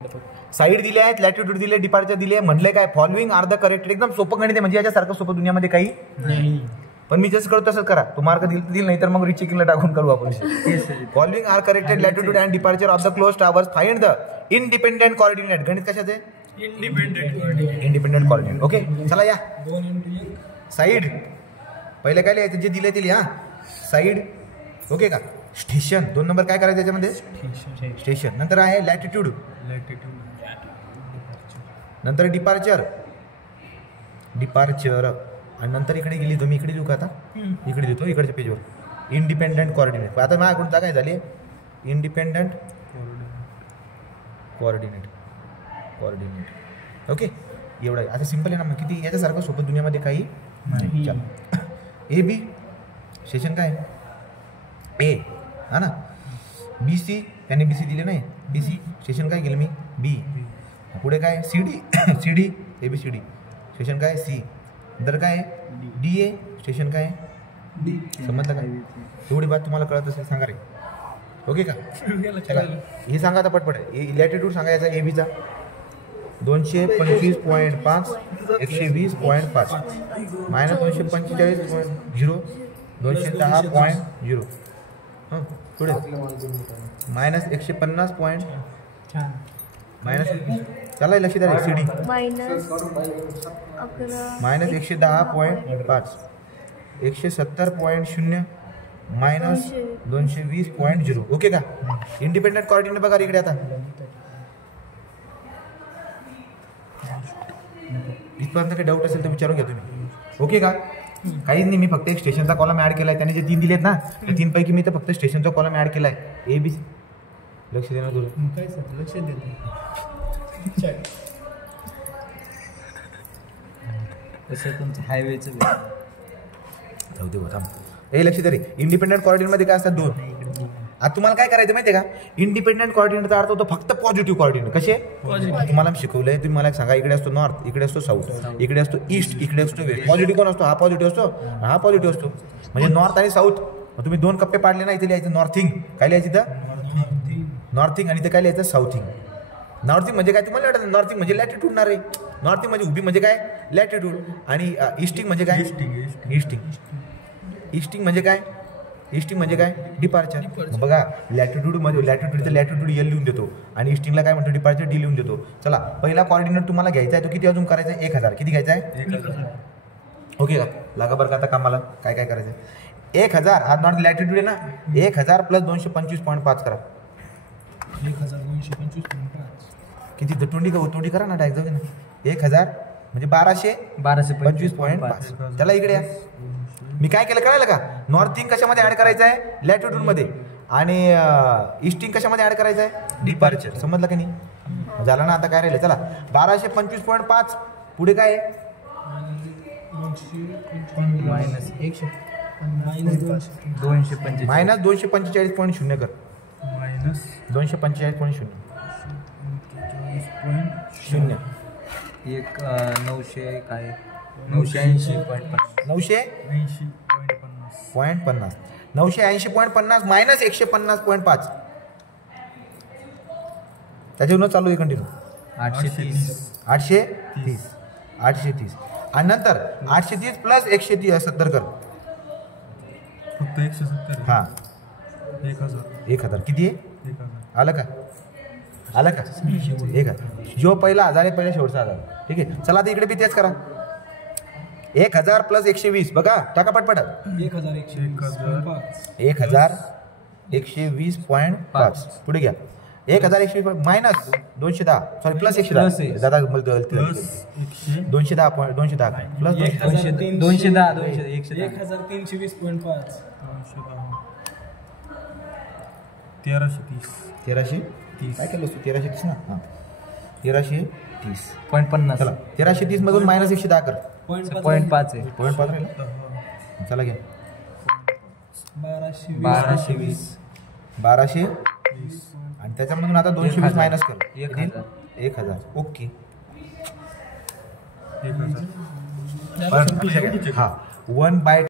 Side दिले आहेत, latitude दिले, डिपार्चर दिले, म्हटले काय फॉलोइंग आर द करेक्ट. एकदम सोपं गणित आहे, म्हणजे याच्यासारखं सोपं दुनियामध्ये काही नाही. पण मी जसं करतो तसंच करा. तो मार्क दिल नाही तर मग रिचेकिंगला टाकून करू आपण. Following are corrected latitude and departure of the close towers. Find the independent coordinate. गणित कशाचे? Independent coordinate. ओके चला या. साईड पहिले काय लिहायचं? जे दिले ते लिहा. साईड ओके का. स्टेशन 2 नंबर काय करायचं त्याच्यामध्ये? स्टेशन. नंतर आहे लॅटिट्यूड, नंतर डिपार्चर, आणि नंतर इकडे गेली तुम्ही. इकडे लिहू का आता? इकडे लिहितो इकडच्या पेजवर इंडिपेंडेंट कोऑर्डिनेट. आता माझ्याकडून काय झाली? Independent coordinate. ओके एवढं आहे. आता सिंपल आहे ना. मग किती याच्यासारखं सोपं दुनियामध्ये काही नाही. ए बी स्टेशन काय? ए हा ना. बी सी त्याने बी सी दिले नाही. बी सी स्टेशन काय केलं मी? बी. पुढे काय? C D C D A B C D station काय? सी. नंतर काय? डी ए स्टेशन काय? डी. समजलं काय? एवढी बात तुम्हाला कळत असेल सांगा रे. ओके का? हे सांगा आता पटपट. लॅटिट्यूड सांगायचा ए बीचा 225.5 120.5 -245.0 210.0 हां पुढे -150. त्याला लक्ष द्या. C D -110.5 170.0 -220.0. ओके का? इंडिपेंडेंट कोऑर्डिनेट बघा इकडे. आता इथपर्यंत काही डाऊट असेल तर विचारून घ्या तुम्ही. ओके का? काहीच नाही. मी फक्त एक स्टेशनचा कॉलम ॲड केला आहे. त्याने जे 3 दिलेत ना, त्या 3 पैकी मी तर फक्त स्टेशनचा कॉलम ॲड केला आहे. A B C. लक्ष देणार तुला? काय सर लक्ष देते तसं तुमचं हायवेचं जाऊ दे थांब. हे लक्ष तरी इंडिपेंडेंट कोऑर्डिनेटमध्ये काय असतात? 2. आता तुम्हाला काय करायचं माहिती आहे का? इंडिपेंडेंट कोऑर्डिनेटचा अर्थ होतो फक्त पॉझिटिव्ह कोऑर्डिनेट. कसे? तुम्हाला शिकवलंय. तुम्ही मला सांगा. इकडे असतो नॉर्थ, इकडे असतो साऊथ, इकडे असतो ईस्ट, इकडे असतो वेस्ट. पॉझिटिव्ह कोण असतो? हा पॉझिटिव्ह असतो, हा पॉझिटिव्ह असतो. म्हणजे नॉर्थ आणि साऊथ. तुम्ही 2 कप्पे पाडले ना. इथे लिहायचं नॉर्थिंग. काय लिहायचं इथं? नॉर्थिंग. आणि इथं काय लिहायचं? साऊथिंग. नॉर्थिंग म्हणजे काय तुम्हाला वाटतं? नॉर्थिंग म्हणजे लॅटिट्यूड ना रे. नॉर्थिंग म्हणजे उभी म्हणजे काय? लॅटिट्यूड. आणि ईस्टिंग म्हणजे काय? ईस्टिंग म्हणजे काय? ईस्टिंग म्हणजे काय? डिपार्चर. बघा लॅटिट्यूडमध्ये लॅटिट्यूडचं लॅटिट्यूड एल लिहून देतो आणि ईस्टिंगला काय म्हणतो? डिपार्चर डी लिहून देतो. चला पहिला कोऑर्डिनेट तुम्हाला घ्यायचा आहे. तो किती अजून करायचा आहे? 1000. किती घ्यायचा आहे? 1000. ओके का? लागा बरं का आता कामाला. काय काय करायचं? 1000 हा नॉट लॅटिट्यूड आहे ना. 1000 + 225.5 करा. 1225.5 किती? 20 करा ना. डायरेक्ट जाऊ दे ना. 1000 म्हणजे 1225.5. त्याला इकडे या. मी काय केलं कळालं का? नॉर्थिंग कशामध्ये ॲड करायचं आहे? लॅटिट्यूडमध्ये. आणि ईस्टिंग कशामध्ये ॲड करायचं आहे? डिपार्चर. समजलं का नाही? झालं ना. आता काय राहिलं? चला 1225.5 पुढे काय आहे? -245.0 कर. -245.0 एक 900 काय 980.50 980.50 -150.5 त्याच्यावरून चालू आहे कंटिन्यू. 830 आणि नंतर 830 + 170 कर. फक्त 170. हां 1000 किती आहे? 1000 आलं का? 1000. जो पहिला 1000 आहे पहिला शेवटचा 1000. ठीक आहे. चला आता इकडे बी तेच करा. 1000 + 120 बघा. टाका पटपट. 1120.5 पुढे घ्या. 1120 -210 सॉरी +110 दादा 210 + 1320.5 1330 काय केलं असतं? 1330 ना. हां 1330.50. चला 1330 मधून -110 कर. 0.5 आहे. 0.5 राहिलं. चला घ्या. 1220 आणि त्याच्यामधून आता 220 मायनस कर. 1000. ओके. हां 1/2